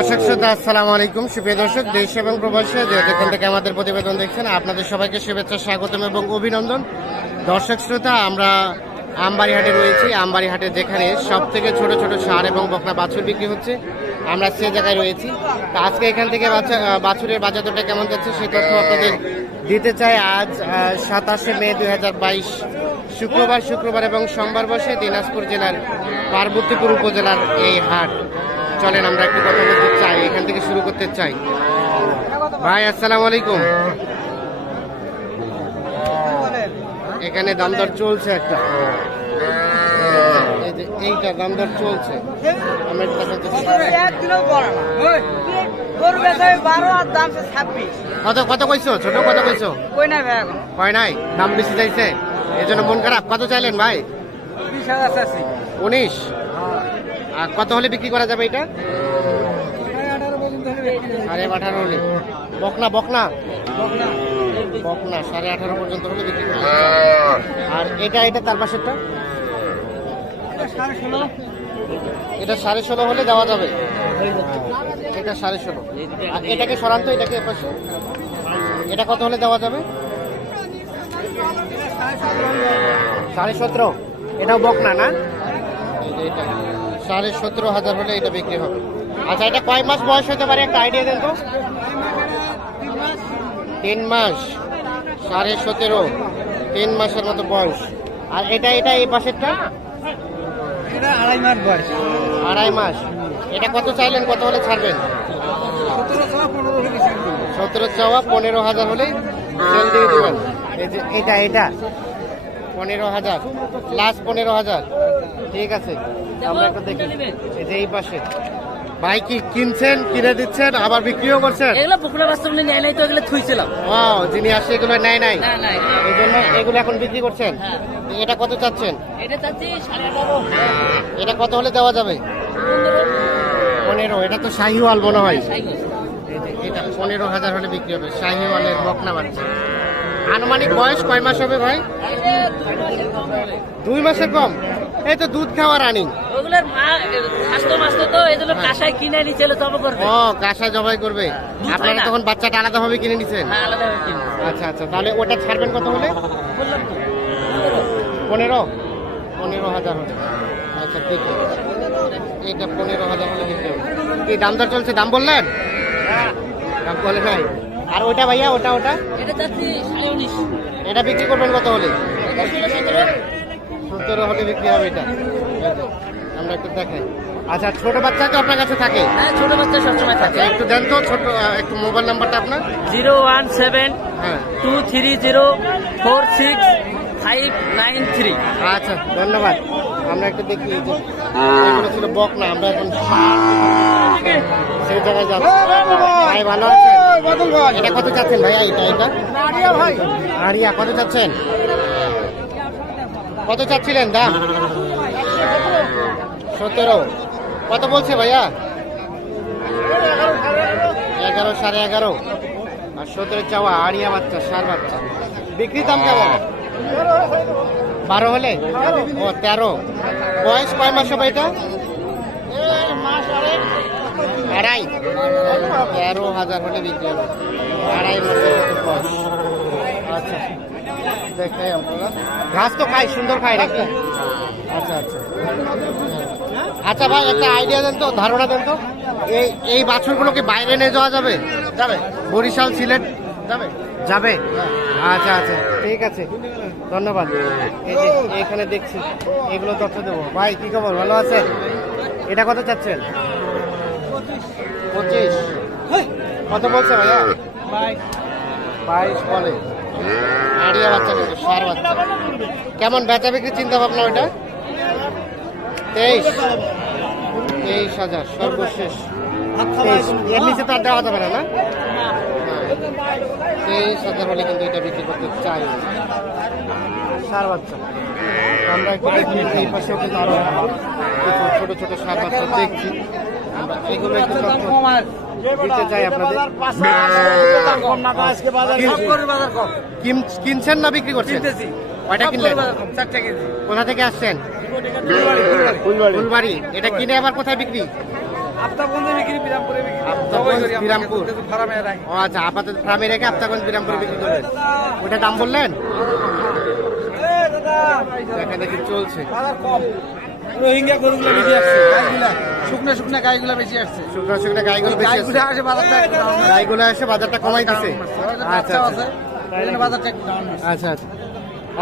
দর্শক শ্রোতা আসসালামু আলাইকুম। সুপ্রিয় দর্শক, দেশ এবং প্রবাসী যেখান থেকে আমাদের প্রতিবেদন দেখছেন, আপনাদের সবাইকে শুভেচ্ছা, স্বাগতম এবং অভিনন্দন। দর্শক শ্রোতা, আমরা আমবাড়ি হাটে রয়েছি। আমবাড়ি হাটে যেখানে সব থেকে ছোট ছোট ষাঁড় এবং বকনা বাছুর বিক্রি হচ্ছে, আমরা সে জায়গায় রয়েছি। তো আজকে এখান থেকে বাছুরের বাজার দরটা কেমন যাচ্ছে সেই তথ্য আপনাদের দিতে চাই। আজ 27শে মে 2022 শুক্রবার এবং সোমবার বসে দিনাজপুর জেলার পার্বতীপুর উপজেলার এই হাট। চলেন আমরা একটু কথা বলতে চাই, এখান থেকে শুরু করতে চাই। ভাই আসসালামু আলাইকুম। এখানে দামদর চলছে একটা, এইটা দামদর চলছে। আমরা কত কত কইছো? ছোট কত কইছো? কয় নাই, দাম বেশি চাইছে, এই জন্য মন খারাপ। কত চাইলেন ভাই? 19। আর কত হলে বিক্রি করা যাবে এটা? 18.5 হলে। বকনা বকনা বকনা 18.5 পর্যন্ত হলে বিক্রি করতে হবে। আর এটা তার পাশেরটা এটা 16.5 হলে দেওয়া যাবে। এটা 16.5। আর এটাকে সরান্ত, এটাকে পাশে, এটা কত হলে দেওয়া যাবে? 17.5। এটাও বকনা না? এটা 17.5 হলে এটা বিক্রি হবে। আচ্ছা, এটা কয় মাস বয়স হতে পারে একটা আইডিয়া দেন তো? 3 মাস। 17.5, 3 মাসের মতো বয়স। আর এটা এই পাশেরটা? এটা 2.5 মাস বয়স। 2.5 মাস। এটা কত চাইলেন, কত হলে ছাড়বেন? 17 চাওয়া, 15,000 হলে সেল দিয়ে দেবেন। এই যে এটা 15,000, লাস্ট 15,000। ঠিক আছে, আমরা একটা দেখি। এই যে এই পাশে ভাই কি কিনছেন, কিনে দিচ্ছেন, আবার বিক্রিও করছেন? এগুলো বকনা বাস্তব নেয় নাই তো, এগুলো থুইছিলাম। ওয়াও, যিনি আসছে এগুলো নেয় নাই, এই জন্য এগুলো এখন বিক্রি করছেন। এটা কত চাচ্ছেন? এটা চাচ্ছি 18.5। এটা কত হলে দেওয়া যাবে? 15। এটা তো শাহিওয়াল মনে হয়। এটা 15,000 হলে বিক্রি হবে। শাহিওয়ালের বকনা বাচ্চা। আনুমানিক বয়স কয় মাস হবে ভাই? 2 মাসের কম। এই তো দুধ খাওয়া রানিং। ওগুলোর মা স্বাস্থ্য মাস্ত তো, এগুলো কাঁসায় কিনে নিচে জব করবে। ও, কাঁসায় জবাই করবে। আপনারা তখন বাচ্চাটা আলাদাভাবে কিনে নিছেন? হ্যাঁ, আলাদাভাবে কিনে। আচ্ছা আচ্ছা, তাহলে ওটা ছাড়বেন কত হলে? বললাম তো 15,000 হলে। আচ্ছা ঠিক আছে, এটা 15,000 হলে বিক্রি হবে। কি দাম দর চলছে? দাম বললেন? দাম বলে নাই। আর ওটা ভাইয়া, ওটা এটা চাচ্ছি 19.5। এটা বিক্রি করবেন কত হলে? এটা 16-17। 17 হলে বিক্রি হবে এটা। আমরা একটু দেখাই। আচ্ছা, ছোট বাচ্চা তো আপনার কাছে থাকে? হ্যাঁ, ছোট বাচ্চা সবসময় থাকে। আচ্ছা, একটু দেন তো ছোট, একটু মোবাইল নাম্বারটা আপনার। 017-230-46-593। আচ্ছা, ধন্যবাদ। আমরা একটু দেখি। এই যে এগুলো ছিল বকনা, আমরা এখন সেই জায়গায় যাচ্ছি। ভাই ভালো আছেন? এটা কত চাচ্ছেন ভাইয়া? এটা আরিয়া কত চাচ্ছেন? কত চাচ্ছিলেন দাম? 17। কত বলছে ভাইয়া? 11, 11.5। আর 17 চাওয়া। আরিয়া বাচ্চা, ষাঁড় বাচ্চা। বিক্রি দাম কেমন? 12 হলে? ও 13। বয়স কয় মাস হবে এটা? 2.5। 13,000 হলে বিক্রি হবে। 2.5 মাসের মতো বয়স। আচ্ছা, দেখাই আপনারা। ঘাস তো খাই, সুন্দর খাই নাকি? আচ্ছা আচ্ছা আচ্ছা ভাই, একটা আইডিয়া দেন তো, ধারণা দেন তো, এই বাছুরগুলোকে বাইরে নিয়ে যাওয়া যাবে? বরিশাল, সিলেট যাবে? আচ্ছা আচ্ছা, ঠিক আছে, ধন্যবাদ। এই যে এখানে দেখছি, এগুলো তথ্য দেবো। ভাই কি খবর, ভালো আছেন? এটা কত চাচ্ছেন? 25। কত বলছে ভাইয়া? 22 বলে। আড়িয়া বাচ্চা, কিন্তু ষাঁড় বাচ্চা। কেমন বেচা বিক্রির চিন্তা ভাবনা ওইটা? 23,000 সর্বশেষ। 23, এর নিচে তো আর দেওয়া যাবে না? 23,000 হলে কিন্তু এটা বিক্রি করতে চাই। ষাঁড় বাচ্চা। আমরা একটু দেখি, এই পাশেও কিন্তু আরো ছোট ছোট ষাঁড় বাচ্চা দেখছি। আমরা এগুলো একটু দিতে চাই আপনাদের। কিনছেন না বিক্রি করছেন? কয়টা কিনলেন? 4টা কিনছি। কোথা থেকে আসছেন? ফুলবাড়ি। এটা কিনে আবার কোথায় বিক্রি? আফতাবগঞ্জ বিক্রি, বিরামপুরে বিক্রি। আফতাবগঞ্জ, বিরামপুর। ফার্মে রাখি। ও আচ্ছা, আপাতত ফার্মে রেখে আফতাবগঞ্জ বিরামপুরে বিক্রি করবেন। ওটা দাম বললেন? দেখা দেখি চলছে। বাজার কম। রোহিঙ্গা গরুগুলো বেশি আসছে, গাইগুলা শুকনা শুকনা গাইগুলা বেশি আসছে। শুকনো শুকনো গাইগুলো বেশি আছে। গাইগুলা আসে বাজারটা একটু down আছে। গাইগুলো এসে বাজারটা কমাই দিছে। আচ্ছা বাচ্চাও আচ্ছা আছে, এই জন্য বাজারটা একটু down আছে। আচ্ছা আচ্ছা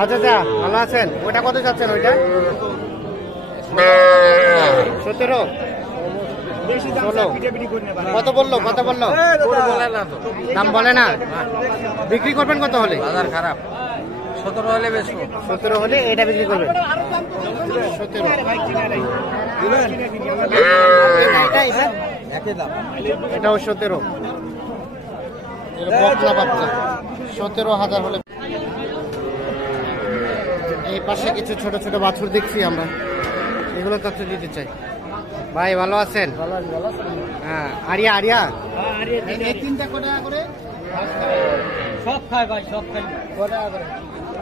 আচ্ছা আচ্ছা, ভালো আছেন? ওটা কত যাচ্ছেন ওইটা? 17? 16? কত বললো, কত বললো? দাম বলে না? বিক্রি করবেন কত হলে? বাজার খারাপ, 17 হলে বেশি। 17 হলে এটা বিক্রি করবেন। 17 একই দাম। এটাও 17। বকলা বাচ্চা 17,000 হলে। এই পাশে কিছু ছোট ছোট বাছুর দেখছি আমরা, এগুলো তথ্য দিতে চাই। ভাই ভালো আছেন? হ্যাঁ, আরিয়া আরিয়া এই তিনটা কত টাকা করে? সব খায় ভাই, সব খায়। কত টাকা করে?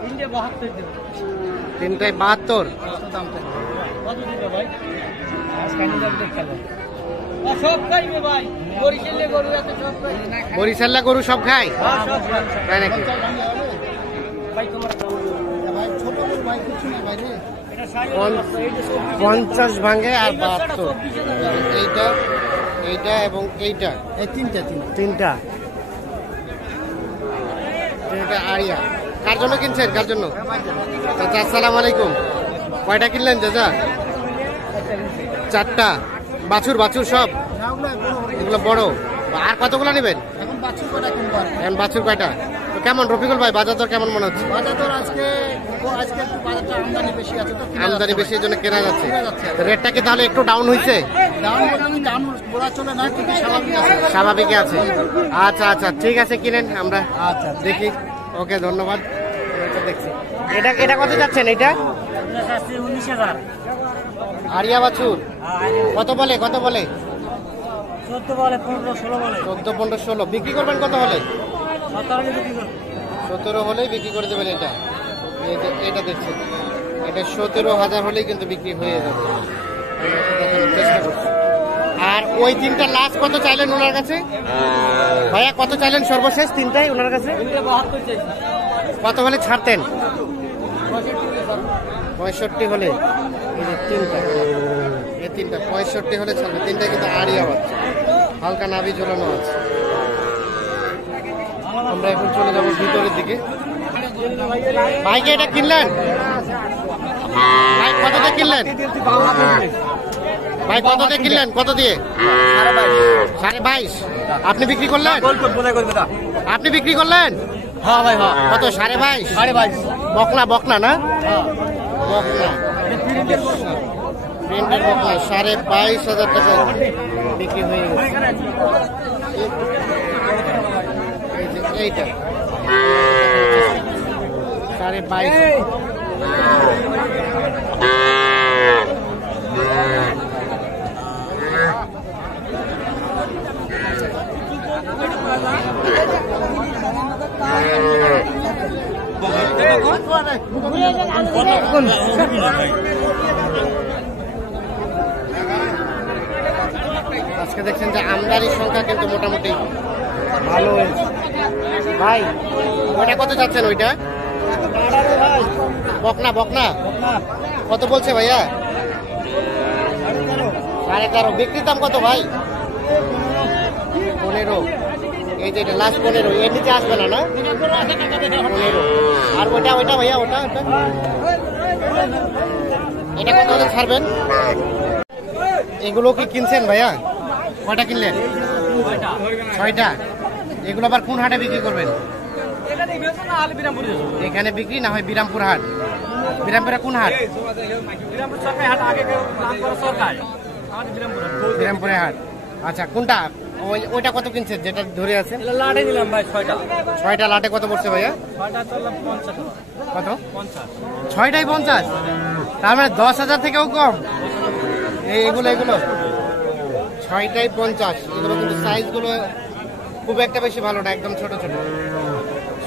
372 দেব। 3টায় 72। দাম কত দিবে ভাই? আজকে আমি যাব দেখাবো। সব খাইবে ভাই, বরিশালে গরু আছে, সব খাই। বরিশাল্লা গরু সব খায়? হ্যাঁ, সব খায়। তাই নাকি? ভাই তোমার ভাই ছোট গরু ভাই কিছু না ভাই রে। 50 ভাঙে আর 72। এইটা এইটা এবং এইটা, এই তিনটা তিনটা আরিয়া। কার জন্য কিনছেন, কার জন্য? চাচা আসসালামু আলাইকুম। কয়টা কিনলেন চাচা? 4টা। বাছুর বাছুর সব? এগুলো বড়। আর কতগুলো নেবেন? এখন বাছুর কটা কিনবো? এখন বাছুর কয়টা? তো কেমন রফিকুল ভাই, বাজার দর কেমন মনে হচ্ছে? বাজার দর আজকে একটু বাজারটা আমদানি বেশি আছে তো, আমদানি বেশি, এর জন্য কেনা যাচ্ছে। কেনা যাচ্ছে। রেটটা কি তাহলে একটু ডাউন হয়েছে? দাম বলা চলে না, কিন্তু স্বাভাবিক আছে। স্বাভাবিক আছে। আচ্ছা আচ্ছা, ঠিক আছে, কিনেন, আমরা আচ্ছা দেখি। ওকে, ধন্যবাদ। এটা দেখছি। এটা এটা কত যাচ্ছেন? এটা 19,000। আরিয়া বাছুর কত বলে, কত বলে? 14 বলে, 15, 16 বলে। 14, 15, 16 বিক্রি করবেন কত হলে? 17 বিক্রি করব। 17 হলেই বিক্রি করে দেবেন। এটা এই যে এটা দেখছেন, এটা 17,000 হলেই কিন্তু বিক্রি হয়ে যাবে। দেখানোর চেষ্টা করছি। আর ওই তিনটা লাস্ট কত চাইলেন ওনার কাছে? ভাইয়া কত চাইলেন সর্বশেষ তিনটাই ওনার কাছে? 72 চাইছি। কত হলে ছাড়তেন? 65 হলে। এই যে তিনটা, এই তিনটা 65 হলে ছাড়বে। তিনটা কিন্তু আড়িয়া বাচ্চা, হালকা নাভি ঝোলানো আছে। আমরা এখন চলে যাবো ভিতরের দিকে। ভাইকে এটা কিনলেন? ভাই কত দিয়ে কিনলেন? ভাই কত দিয়ে কিনলেন? কত দিয়ে? 22.5। আপনি বিক্রি করলেন? আপনি বিক্রি করলেন? হ্যাঁ ভাই, হ্যাঁ। কত? 22.5? 22.5। বকনা, বকনা না? হ্যাঁ। বকনা, প্রিন্টের বকনা 22,500 টাকা বিক্রি হয়ে গেছে। এই যে এইটা 22,500। আজকে দেখছেন যে আমদানির সংখ্যা কিন্তু মোটামুটি ভালো হয়েছে। ভাই ওইটা কত যাচ্ছেন? ওইটা বকনা, বকনা কত বলছে ভাইয়া? 13.5। বিক্রির দাম কত ভাই? 15। এই যে লাস্ট 15, এর নিচে আসবে না, না? 15। আর ওইটা ওইটা ভাইয়া, ওটা ওটা এটা কত হলে ছাড়বেন? এগুলো কি কিনছেন ভাইয়া? কয়টা কিনলেন? 6টা। এগুলো আবার কোন হাটে বিক্রি করবেন? এখানে বিক্রি না হয় বিরামপুর হাট। বিরামপুরে কোন হাট? বিরামপুরে হাট। আচ্ছা, কোনটা? ওইটা কত কিনছেন যেটা ধরে আছে? লাটে দিলাম ভাই 6টা। 6টা লাটে কত পড়ছে ভাইয়া? 6টা চললাম 50 টাকা। কত? 50। 6টাই 50? তার মানে 10,000 থেকেও কম। এগুলো এগুলো 6টাই 50। এগুলো কিন্তু সাইজগুলো খুব একটা বেশি ভালো না, একদম ছোট ছোট।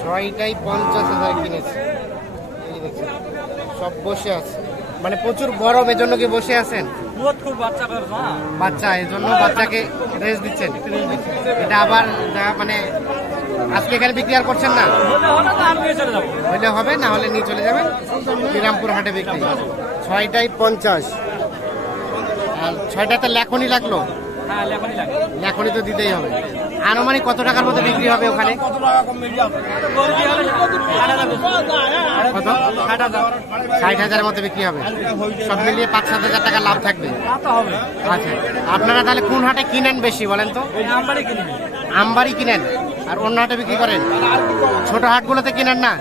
6টাই 50,000 কিনেছে। এই দেখছেন সব বসে আছে, মানে প্রচুর গরম, এজন্য কি বসে আছেন? দুধ খুব বাচ্চা করে মা বাচ্চা, এই জন্য বাচ্চাকে রেস্ট দিচ্ছেন। এটা আবার মানে আজকে এখানে বিক্রি আর করছেন না? হলে হলে তো আমি নিয়ে চলে যাবো। হইলে হবে, না হলে নিয়ে চলে যাবেন শ্রীরামপুর হাটে বিক্রি। 6টায় 50 আর 6টাতে লেখনি লাগলো, হ্যাঁ লেখনি লাগে। লেখনি তো দিতেই হবে। আনুমানিক কত টাকার মধ্যে বিক্রি হবে ওখানে? গরু কি হলে 60,000 কত? 60,000 60,000-এর মধ্যে বিক্রি হবে। সব মিলিয়ে 5-7 হাজার টাকা লাভ থাকবে। তো হবে। আচ্ছা, আপনারা তাহলে কোন হাটে কিনেন বেশি বলেন তো? এই আমবাড়ি কিনবি। আমবাড়ি কিনেন আর অন্য হাটে বিক্রি করেন? ছোট হাটগুলোতে কিনেন না?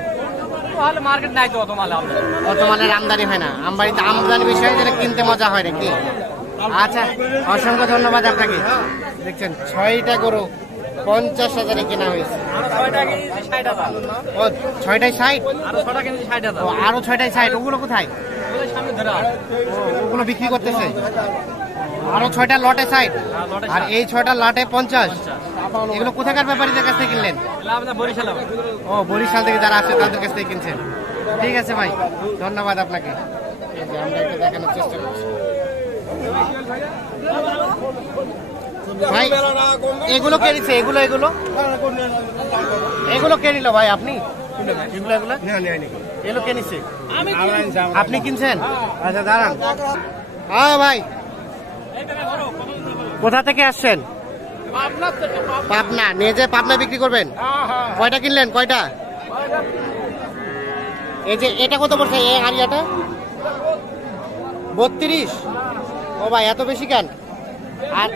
তাহলে মার্কেট নাই তো অত মাল আমাদের। অত মালের আমদানি হয় না। আমবাড়িতে আমদানি বেশি হয়, যেটা কিনতে মজা হয় নাকি? আচ্ছা, অসংখ্য ধন্যবাদ আপনাকে। দেখছেন 6টা গরু 50,000-এ কেনা হয়েছে। আর 6টা কিনেছি 60,000। ও 6টায় 60? আর 6টা কিনেছি 60,000। ও আরো 6টায় 60, ওগুলো কোথায়? ওই সামনে ধরে আস। ওগুলো বিক্রি করতেছে। আরো 6টা লটে 60 লটে আর এই 6টা লটে 50। এগুলো কোথাকার ব্যাপারীদের কাছ থেকে কিনলেন? লাভ না বরিশাল হবে। ও বরিশাল থেকে যারা আছে তাদের কাছ থেকে কিনছেন। ঠিক আছে ভাই, ধন্যবাদ আপনাকে। এই যে আমরা একটু দেখানোর চেষ্টা করছি ভাই, এগুলো কে নিচ্ছে? এগুলো এগুলো এগুলো কে নিল ভাই? আপনি? এগুলো এগুলো এগুলো কে নিচ্ছে? আপনি কিনছেন? আচ্ছা দাঁড়ান। হ্যাঁ ভাই, কোথা থেকে আসছেন? পাবনা। নিয়ে যে পাবনা বিক্রি করবেন? কয়টা কিনলেন? কয়টা? এই যে এটা কত পড়ছে? এই হারিয়াটা 32। ও ভাই, এত বেশি কেন? আর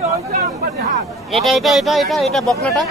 এটা এটা এটা এটা এটা বকনাটা